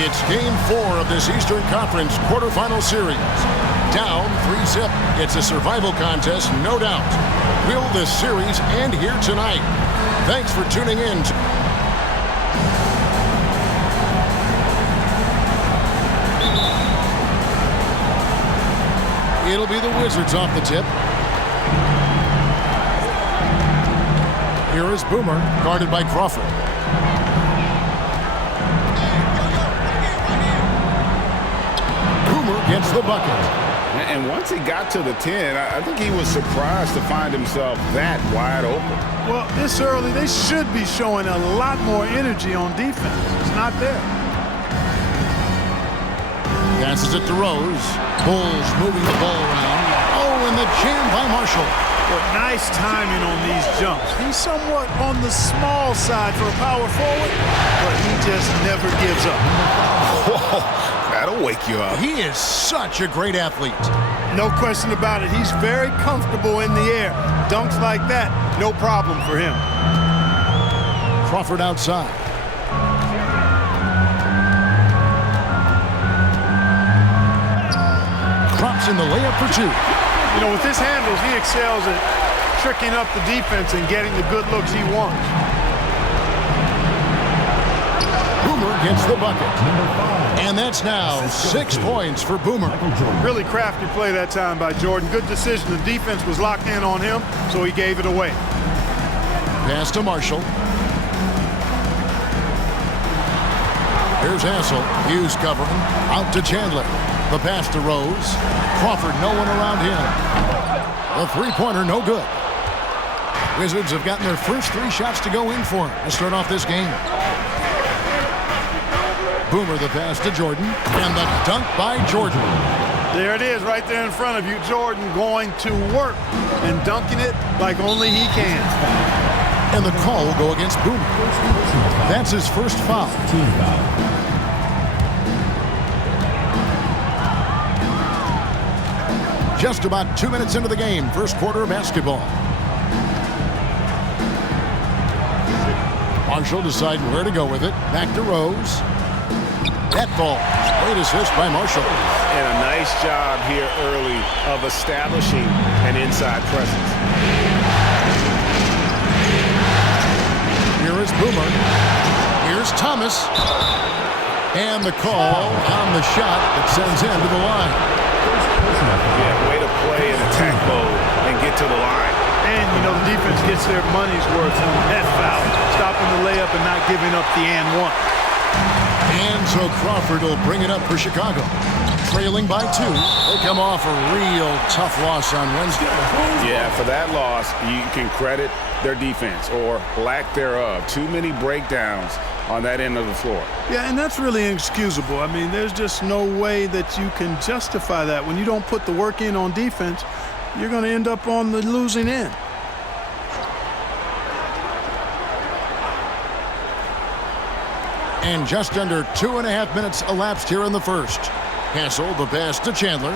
It's game 4 of this Eastern Conference quarterfinal series. Down 3-zip. It's a survival contest, no doubt. Will this series end here tonight? Thanks for tuning in. It'll be the Wizards off the tip. Here is Boomer, guarded by Crawford. Boomer gets the bucket. And once he got to the 10, I think he was surprised to find himself that wide open. Well, this early, they should be showing a lot more energy on defense. It's not there. Passes it to Rose. Bulls moving the ball around. Oh, and the jam by Marshall. Well, nice timing on these jumps. He's somewhat on the small side for a power forward, but he just never gives up. Whoa, that'll wake you up. He is such a great athlete. No question about it. He's very comfortable in the air. Dunks like that, no problem for him. Crawford outside. Drops in the layup for 2. You know, with his handles, he excels at tricking up the defense and getting the good looks he wants. Boomer gets the bucket. And that's now 6 points for Boomer. Really crafty play that time by Jordan. Good decision. The defense was locked in on him, so he gave it away. Pass to Marshall. Here's Hassel. Hughes covering. Out to Chandler. The pass to Rose. Crawford, no one around him. The three-pointer, no good. Wizards have gotten their first 3 shots to go in for him to start off this game. Boomer, the pass to Jordan. And the dunk by Jordan. There it is right there in front of you. Jordan going to work and dunking it like only he can. And the call will go against Boomer. That's his first foul. Team foul. Just about 2 minutes into the game, first quarter of basketball. Marshall deciding where to go with it. Back to Rose. That ball. Great assist by Marshall. And a nice job here early of establishing an inside presence. Here is Boomer. Here's Thomas. And the call on the shot that sends him to the line. Yeah, way to play in attack mode and get to the line. And, you know, the defense gets their money's worth on that foul. Stopping the layup and not giving up the and one. And so Crawford will bring it up for Chicago. Trailing by 2. They come off a real tough loss on Wednesday. Yeah, for that loss, you can credit their defense or lack thereof. Too many breakdowns on that end of the floor. Yeah, and that's really inexcusable. I mean, there's just no way that you can justify that. When you don't put the work in on defense, you're going to end up on the losing end. And just under 2.5 minutes elapsed here in the first. Hassel, the pass to Chandler.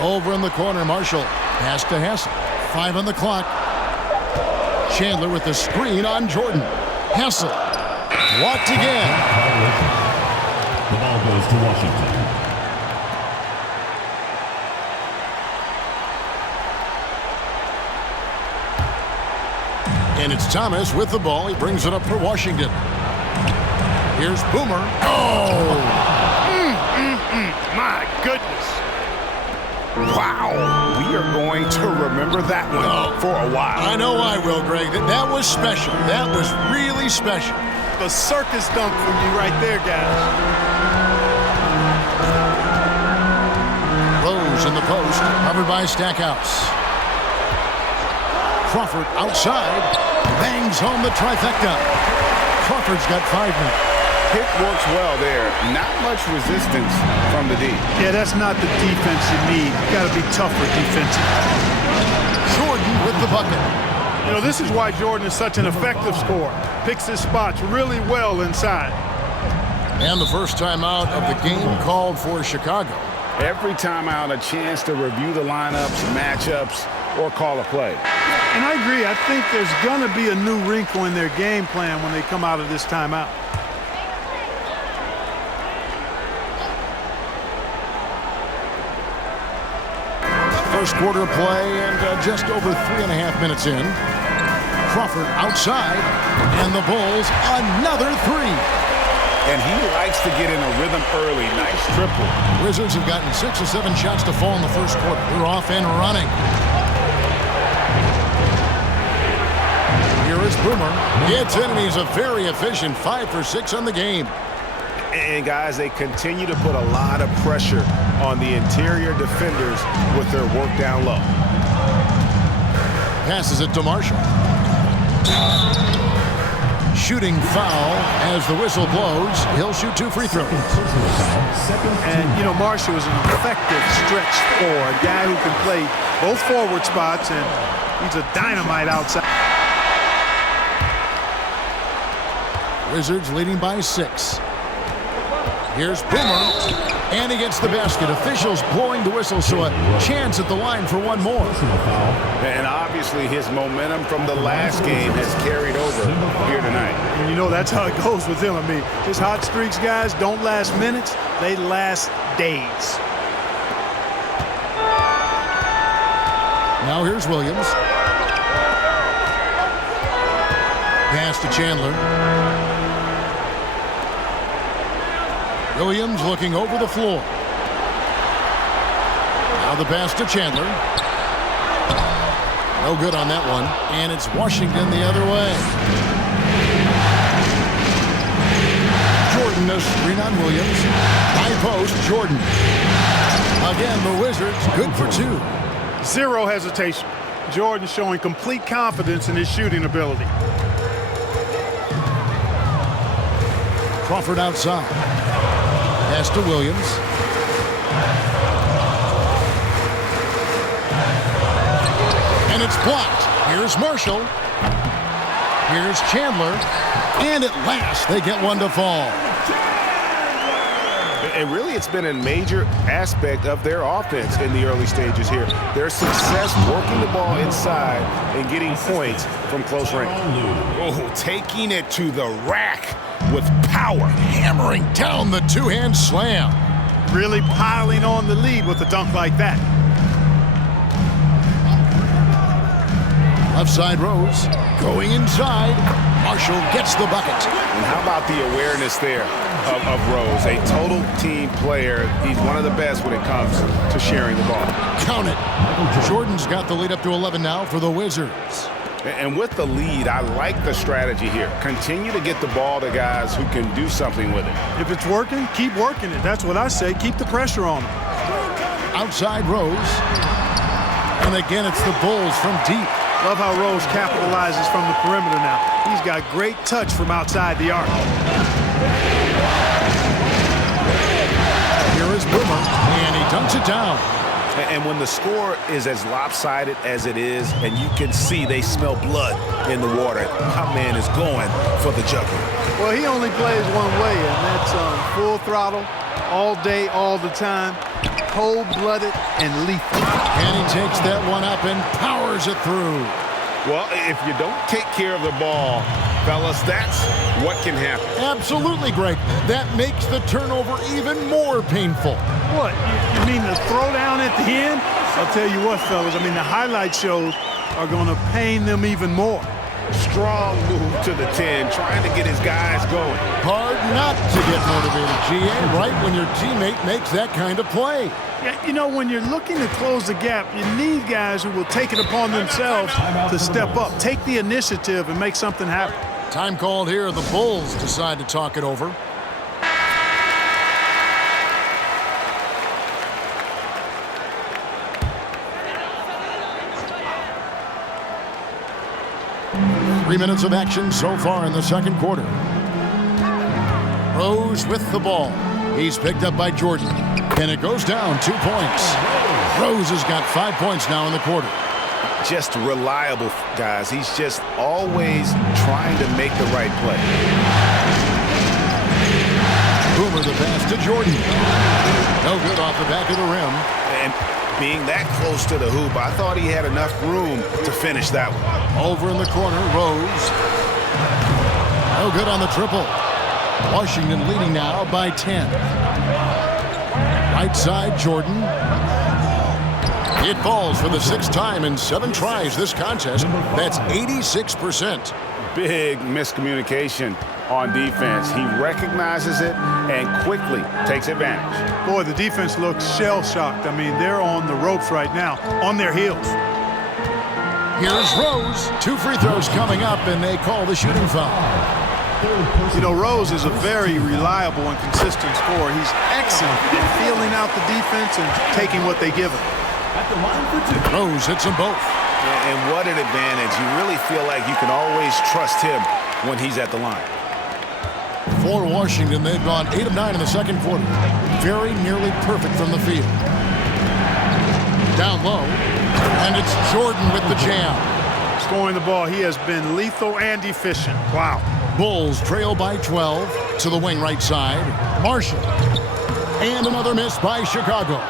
Over in the corner, Marshall. Pass to Hassel. 5 on the clock. Chandler with the screen on Jordan. Hassel. Blocked again. The ball goes to Washington. And it's Thomas with the ball. He brings it up for Washington. Here's Boomer. Oh! My goodness. Wow. We are going to remember that one for a while. I know I will, Greg. That was special. That was really special. A circus dunk from you right there, guys. Rose in the post, covered by Stackhouse. Crawford outside, bangs home the trifecta. Crawford's got 5 now. Pick works well there. Not much resistance from the D. Yeah, that's not the defense you need. You got to be tougher defensively. Jordan with the bucket. You know, this is why Jordan is such an effective scorer. Picks his spots really well inside. And the first timeout of the game called for Chicago. Every timeout, a chance to review the lineups, matchups, or call a play. And I agree. I think there's going to be a new wrinkle in their game plan when they come out of this timeout. First quarter play and just over 3.5 minutes in. Crawford outside, and the Bulls another three. And he likes to get in a rhythm early. Nice triple. Wizards have gotten 6 or 7 shots to fall in the first quarter. They're off and running. Here is Boomer. Gets in, and he's a very efficient 5 for 6 on the game. And, guys, they continue to put a lot of pressure on the interior defenders with their work down low. Passes it to Marshall. Shooting foul as the whistle blows. He'll shoot 2 free throws. And, you know, Marshall is an effective stretch forward, a guy who can play both forward spots, and he's a dynamite outside. Wizards leading by 6. Here's Boomer, and he gets the basket. Officials blowing the whistle, so a chance at the line for one more. And obviously his momentum from the last game has carried over here tonight. And you know that's how it goes with him. I mean, his hot streaks, guys, don't last minutes. They last days. Now here's Williams. Pass to Chandler. Williams looking over the floor. Now the pass to Chandler. No good on that one. And it's Washington the other way. Jordan a screen on Williams. High post, Jordan. Again, the Wizards good for 2. Zero hesitation. Jordan showing complete confidence in his shooting ability. Crawford outside. Pass to Williams. And it's blocked. Here's Marshall. Here's Chandler. And at last, they get one to fall. And really, it's been a major aspect of their offense in the early stages here. Their success working the ball inside and getting points from close range. Oh, taking it to the rack with power, hammering down the two-hand slam. Really piling on the lead with a dunk like that. Left side Rose, going inside. Marshall gets the bucket. And how about the awareness there of Rose? A total team player. He's one of the best when it comes to sharing the ball. Count it. Jordan's got the lead up to 11 now for the Wizards. And with the lead, I like the strategy here. Continue to get the ball to guys who can do something with it. If it's working, keep working it. That's what I say. Keep the pressure on them. Outside Rose. And again, it's the Bulls from deep. Love how Rose capitalizes from the perimeter now. He's got great touch from outside the arc. Here is Boomer, and he dunks it down. And when the score is as lopsided as it is, and you can see they smell blood in the water, my man is going for the jugular. Well, he only plays one way, and that's full throttle, all day, all the time, cold-blooded and lethal. And he takes that one up and powers it through. Well, if you don't take care of the ball, fellas, that's what can happen. Absolutely, Greg. That makes the turnover even more painful. What, you mean the throwdown at the end? I'll tell you what, fellas, I mean, the highlight shows are going to pain them even more. Strong move to the 10, trying to get his guys going. Hard not to get motivated, GA, right when your teammate makes that kind of play. Yeah, you know, when you're looking to close the gap, you need guys who will take it upon themselves to step up, take the initiative, and make something happen. Time called here. The Bulls decide to talk it over. Three minutes of action so far in the second quarter. Rose with the ball. He's picked up by Jordan. And it goes down 2 points. Rose has got 5 points now in the quarter. Just reliable, guys. He's just always trying to make the right play. Boomer the pass to Jordan. No good off the back of the rim. And being that close to the hoop. I thought he had enough room to finish that one. Over in the corner, Rose. No good on the triple. Washington leading now by 10. Right side, Jordan. It falls for the 6th time in 7 tries this contest. That's 86%. Big miscommunication on defense. He recognizes it and quickly takes advantage. Boy, the defense looks shell-shocked. I mean, they're on the ropes right now, on their heels. Here's Rose. 2 free throws coming up, and they call the shooting foul. You know, Rose is a very reliable and consistent scorer. He's excellent at feeling out the defense and taking what they give him. Rose hits them both. And what an advantage. You really feel like you can always trust him when he's at the line. For Washington, they've gone 8 of 9 in the second quarter. Very nearly perfect from the field. Down low, and it's Jordan with the jam. Scoring the ball, he has been lethal and efficient. Wow. Bulls trail by 12 to the wing right side. Marshall. And another miss by Chicago.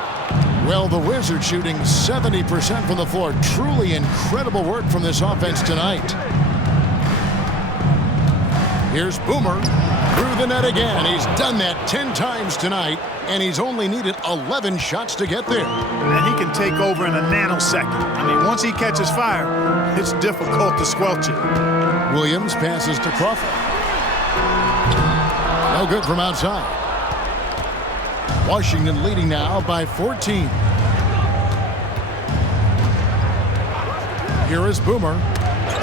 Well, the Wizards shooting 70% from the floor. Truly incredible work from this offense tonight. Here's Boomer through the net again. He's done that 10 times tonight, and he's only needed 11 shots to get there. And he can take over in a nanosecond. I mean, once he catches fire, it's difficult to squelch it. Williams passes to Crawford. No good from outside. Washington leading now by 14. Here is Boomer.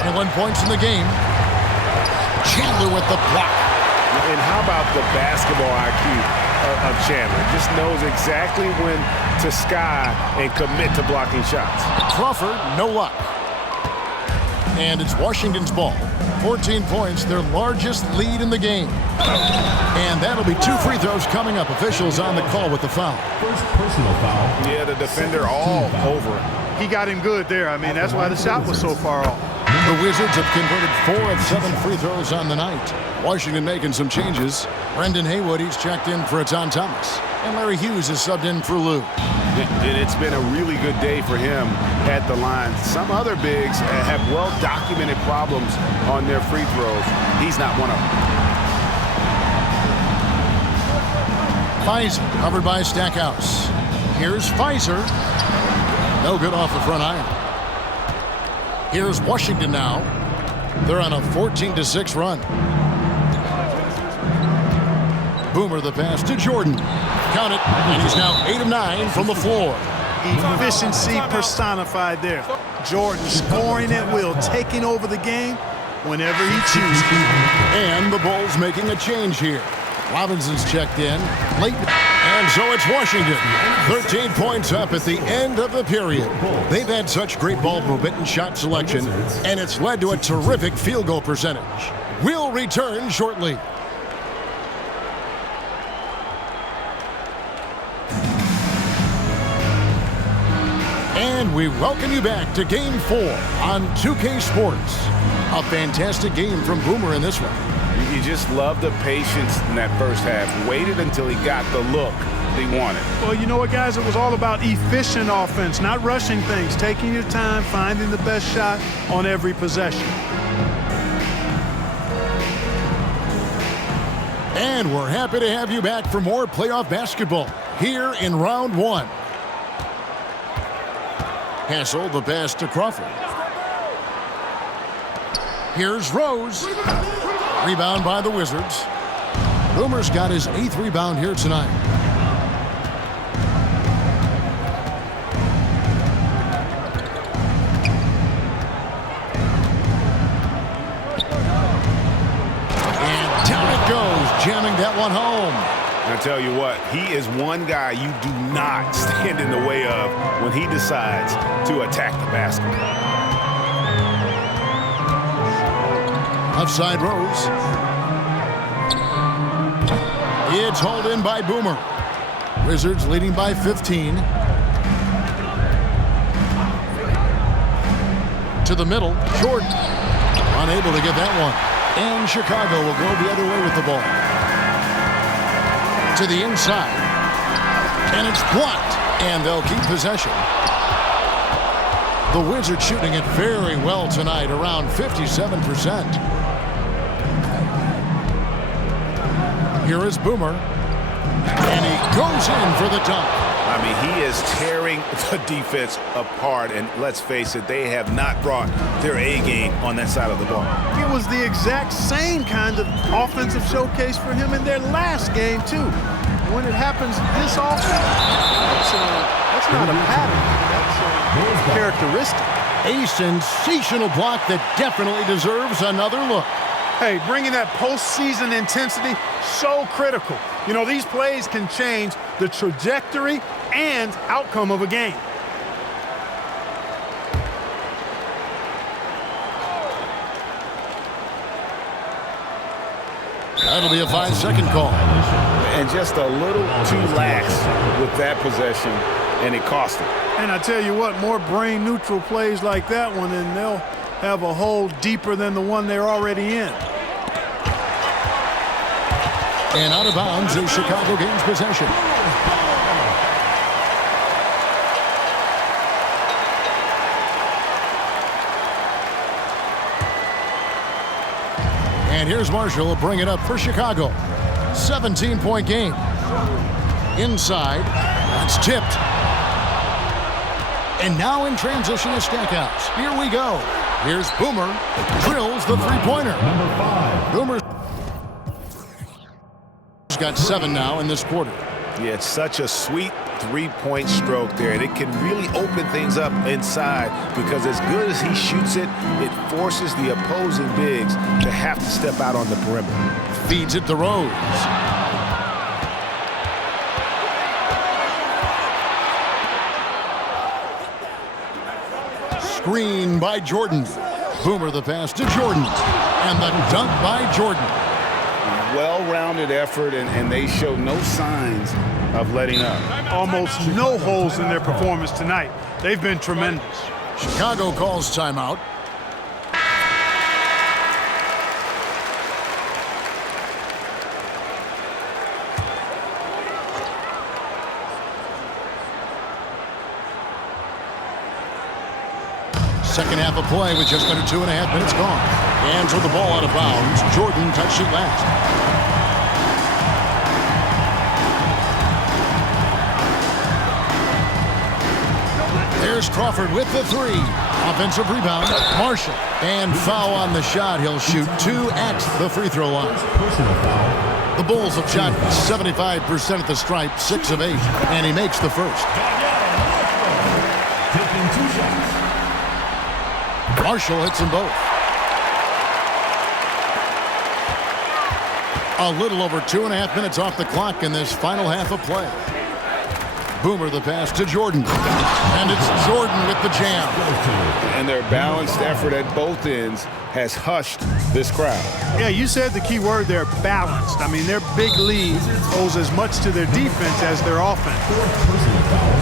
21 points in the game. Chandler with the block. And how about the basketball IQ of Chandler? Just knows exactly when to sky and commit to blocking shots. Crawford, no luck. And it's Washington's ball. 14 points, their largest lead in the game. And that'll be 2 free throws coming up. Officials on the call with the foul. First personal foul. Yeah, the defender all over it. He got him good there. I mean, that's why the shot was so far off. The Wizards have converted 4 of 7 free throws on the night. Washington making some changes. Brendan Haywood, he's checked in for Etan Thomas. And Larry Hughes is subbed in for Lou. It's been a really good day for him at the line. Some other bigs have well-documented problems on their free throws. He's not one of them. Fizer covered by Stackhouse. Here's Fizer. No good off the front iron. Here's Washington now. They're on a 14-6 run. Boomer the pass to Jordan. Count it, and he's now 8 of 9 from the floor. Efficiency personified there. Jordan scoring at will, taking over the game whenever he chooses. And the Bulls making a change here. Robinson's checked in. Late. And so it's Washington. 13 points up at the end of the period. They've had such great ball movement and shot selection, and it's led to a terrific field goal percentage. We'll return shortly. And we welcome you back to Game 4 on 2K Sports. A fantastic game from Boomer in this one. You just love the patience in that first half. Waited until he got the look he wanted. Well, you know what, guys? It was all about efficient offense, not rushing things, taking your time, finding the best shot on every possession. And we're happy to have you back for more playoff basketball here in round 1. Hassel, the pass to Crawford. Here's Rose. Rebound by the Wizards. Boomer's got his 8th rebound here tonight. And down it goes, jamming that one home. I tell you what, he is one guy you do not stand in the way of when he decides to attack the basket. Left side Rose. It's hauled in by Boomer. Wizards leading by 15. To the middle, Jordan. Unable to get that one. And Chicago will go the other way with the ball. To the inside. And it's blocked. And they'll keep possession. The Wizards shooting it very well tonight, around 57%. Here is Boomer. And he goes in for the dunk. I mean, he is tearing the defense apart. And let's face it, they have not brought their A game on that side of the ball. It was the exact same kind of offensive showcase for him in their last game, too. When it happens this often, that's not a pattern. That's a characteristic. A sensational block that definitely deserves another look. Hey, bringing that postseason intensity, so critical. You know, these plays can change the trajectory and outcome of a game. That'll be a 5-second call. And just a little too lax with that possession, and it cost him. And I tell you what, more brain-neutral plays like that one, and they'll have a hole deeper than the one they're already in. And out of bounds is Chicago gains possession. And here's Marshall will bring it up for Chicago. 17-point game. Inside. That's tipped. And now in transition is Stackhouse. Here we go. Here's Boomer. Drills the three-pointer. Number 5. Boomer's got 7 now in this quarter. Yeah, it's such a sweet three-point stroke there, and it can really open things up inside because as good as he shoots it, it forces the opposing bigs to have to step out on the perimeter. Feeds it to Rose. Screen by Jordan. Boomer the pass to Jordan. And the dunk by Jordan. Well-rounded effort, and they show no signs of letting up. Almost no holes in their performance tonight. They've been tremendous. Chicago calls timeout. Second half of play with just under 2.5 minutes gone. Hands with the ball out of bounds. Jordan touched it last. There's Crawford with the three. Offensive rebound. Marshall. And foul on the shot. He'll shoot 2 at the free throw line. The Bulls have shot 75% at the stripe, 6 of 8. And he makes the first. Taking 2 shots. Marshall hits them both. A little over 2.5 minutes off the clock in this final half of play. Boomer the pass to Jordan. And it's Jordan with the jam. And their balanced effort at both ends has hushed this crowd. Yeah, you said the key word there, balanced. I mean, their big lead owes as much to their defense as their offense.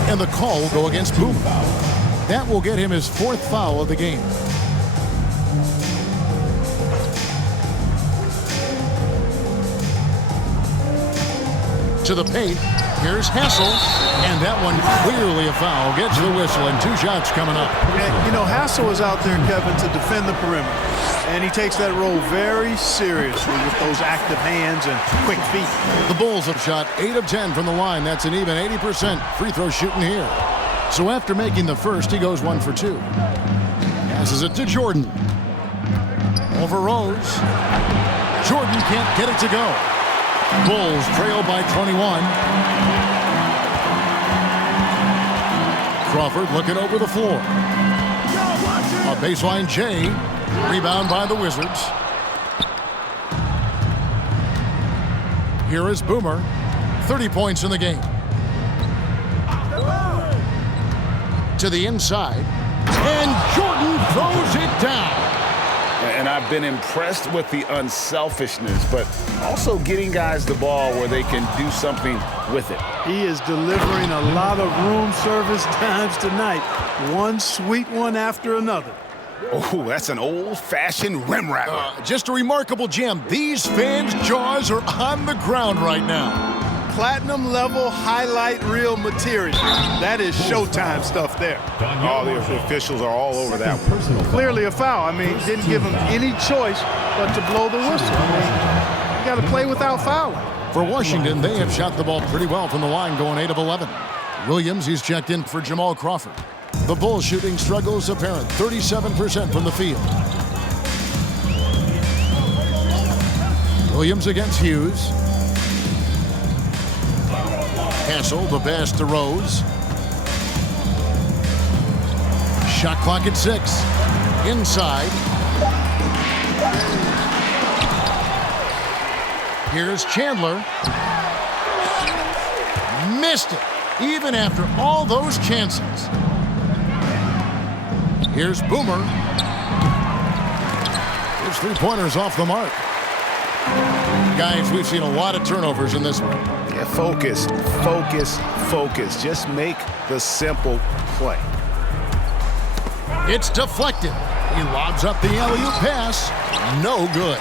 And the call will go against Boomer. That will get him his 4th foul of the game. To the paint. Here's Hassel. And that one clearly a foul. Gets the whistle and 2 shots coming up. And, you know, Hassel is out there, Kevin, to defend the perimeter. And he takes that role very seriously with those active hands and quick feet. The Bulls have shot 8 of 10 from the line. That's an even 80% free throw shooting here. So after making the first, he goes 1 for 2. Passes it to Jordan. Over Rose. Jordan can't get it to go. Bulls trail by 21. Crawford looking over the floor. A baseline J. Rebound by the Wizards. Here is Boomer. 30 points in the game. To the inside. And Jordan throws it down. And I've been impressed with the unselfishness, but also getting guys the ball where they can do something with it. He is delivering a lot of room service times tonight. One sweet one after another. Oh, that's an old-fashioned rim rapper. Just a remarkable jam. These fans' jaws are on the ground right now. platinum level highlight reel material. That is Showtime stuff there. All the officials are all over that one. Clearly a foul. I mean, didn't give him any choice but to blow the whistle. I mean, you got to play without fouling. For Washington, they have shot the ball pretty well from the line, going 8 of 11. Williams, he's checked in for Jamal Crawford. The Bulls shooting struggles apparent, 37% from the field. Williams against Hughes. Hassel, the pass to Rose. Shot clock at 6. Inside. Here's Chandler. Missed it, even after all those chances. Here's Boomer. His three-pointers off the mark. Guys, we've seen a lot of turnovers in this one. Yeah, focus, focus, focus. Just make the simple play. It's deflected. He lobs up the alley-oop pass. No good.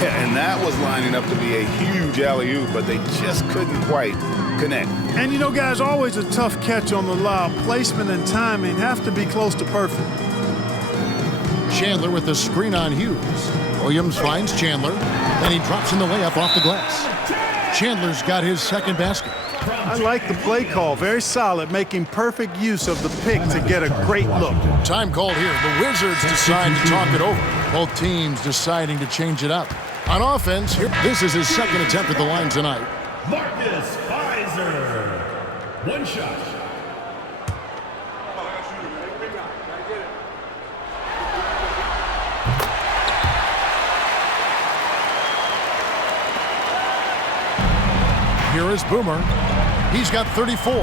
Yeah, and that was lining up to be a huge alley-oop, but they just couldn't quite connect. And you know, guys, always a tough catch on the lob. Placement and timing have to be close to perfect. Chandler with the screen on Hughes. Williams finds Chandler, and he drops in the layup off the glass. Chandler's got his second basket. I like the play call. Very solid, making perfect use of the pick to get a great look. Time called here. The Wizards decide to talk it over. Both teams deciding to change it up. On offense, here, this is his second attempt at the line tonight. Marcus Fizer. One shot. Here is Boomer. He's got 34.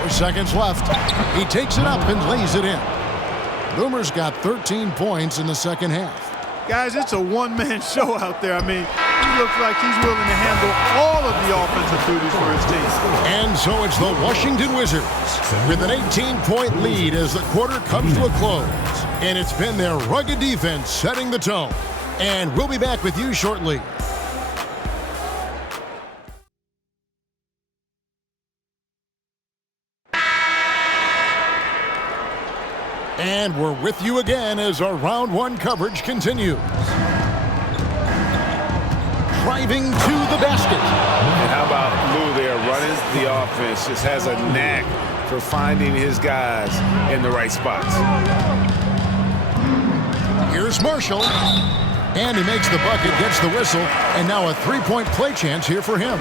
4 seconds left. He takes it up and lays it in. Boomer's got 13 points in the second half. Guys, it's a one-man show out there. I mean, he looks like he's willing to handle all of the offensive duties for his team. And so it's the Washington Wizards with an 18-point lead as the quarter comes to a close. And it's been their rugged defense setting the tone. And we'll be back with you shortly. And we're with you again as our round one coverage continues. Driving to the basket. And how about Lou there running the offense? Just has a knack for finding his guys in the right spots. Here's Marshall. And he makes the bucket, gets the whistle, and now a three-point play chance here for him.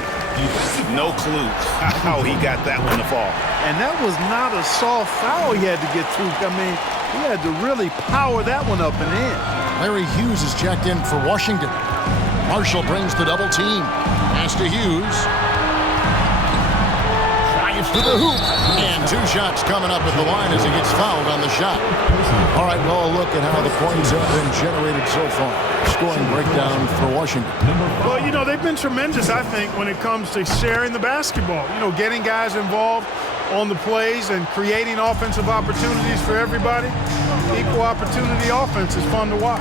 No clue how he got that one to fall. And that was not a soft foul he had to get through. I mean, he had to really power that one up and in. Larry Hughes is checked in for Washington. Marshall brings the double team. Pass to Hughes. Drives to the hoop. And 2 shots coming up at the line as he gets fouled on the shot. All right, well, a look at how the points have been generated so far. Scoring breakdown for Washington. Well, you know, they've been tremendous, I think, when it comes to sharing the basketball. You know, getting guys involved on the plays and creating offensive opportunities for everybody. Equal opportunity offense is fun to watch.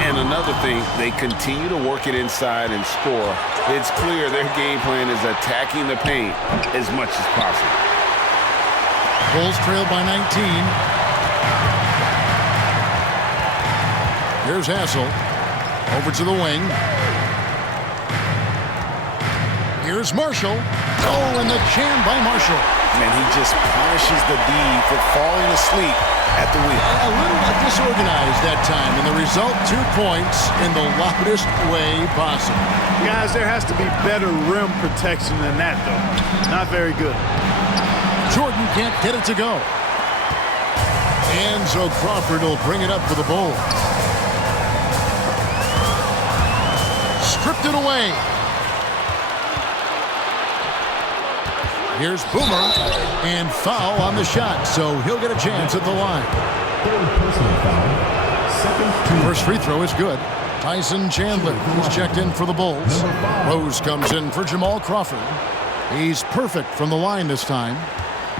And another thing, they continue to work it inside and score. It's clear their game plan is attacking the paint as much as possible. Bulls trail by 19. Here's Hassel. Over to the wing. Here's Marshall. Oh, and the jam by Marshall. And he just punishes the D for falling asleep at the wheel. A little disorganized that time, and the result, 2 points in the loudest way possible. Guys, there has to be better rim protection than that, though. Not very good. Jordan can't get it to go. And so Crawford will bring it up for the Bulls. Stripped it away. Here's Boomer, and foul on the shot, so he'll get a chance at the line. First free throw is good. Tyson Chandler is checked in for the Bulls. Rose comes in for Jamal Crawford. He's perfect from the line this time.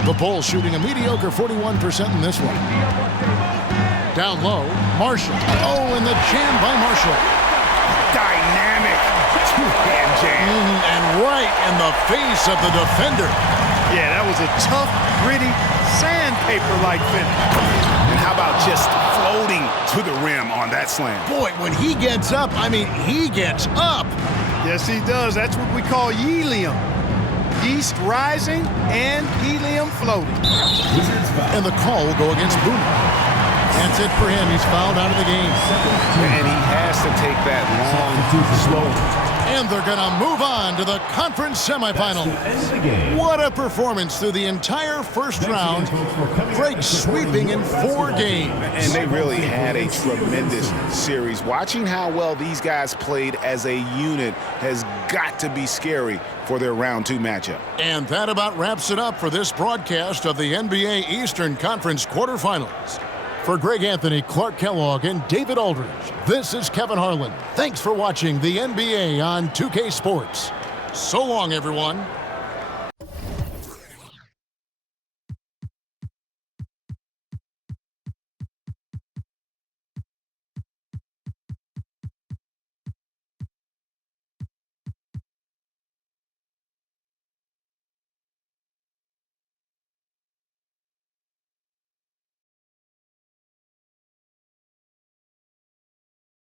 The Bulls shooting a mediocre 41% in this one. Down low, Marshall. Oh, and the jam by Marshall. Dynamic two-hand jam. And right right in the face of the defender. Yeah, that was a tough, gritty, sandpaper-like finish. And how about just floating to the rim on that slam? Boy, when he gets up, I mean, he gets up. Yes, he does. That's what we call helium. Yeast rising and helium floating. And the call will go against Boomer. That's it for him. He's fouled out of the game. And he has to take that long, slow. And they're going to move on to the conference semifinals. What a performance through the entire first round. Drake sweeping in 4 games. And they really had a tremendous series. Watching how well these guys played as a unit has got to be scary for their round 2 matchup. And that about wraps it up for this broadcast of the NBA Eastern Conference quarterfinals. For Greg Anthony, Clark Kellogg, and David Aldridge, this is Kevin Harlan. Thanks for watching the NBA on 2K Sports. So long, everyone.